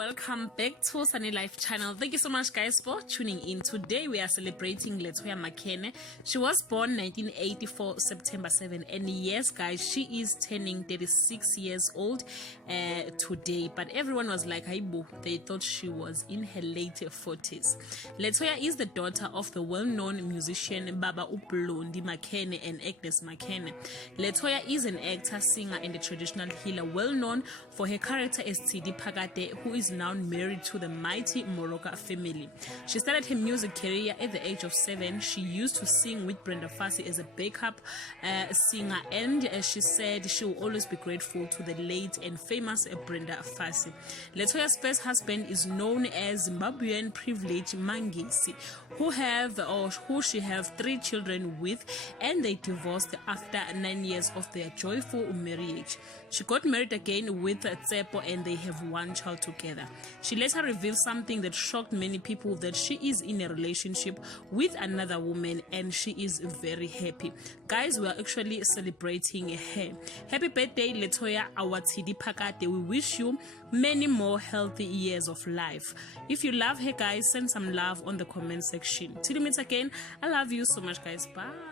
welcome back to Sunny Life channel. Thank you so much guys for tuning in. Today we are celebrating Letoya Makene. She was born 1984 September 7, and yes guys, she is turning 36 years old today, but everyone was like Haibu, they thought she was in her late 40s. Letoya is the daughter of the well-known musician Baba Uplondi Makene and Agnes Makene. Letoya is an actor, singer and a traditional healer, well known for her character as Tsidi Phakade, who is now married to the mighty Moroka family. She started her music career at the age of 7. She used to sing with Brenda Fassie as a backup singer, and as she said, she will always be grateful to the late and famous Brenda Fassie. Letoya's first husband is known as Zimbabwean Privilege Mangisi, who she have 3 children with, and they divorced after 9 years of their joyful marriage. She got married again with Tsepo, and they have 1 child together. She later revealed something that shocked many people, that she is in a relationship with another woman and she is very happy. Guys, we are actually celebrating her. Happy birthday Letoya, our Tsidi Phakade. We wish you many more healthy years of life. If you love her guys, send some love on the comment section. Till we meet again, I love you so much guys. Bye.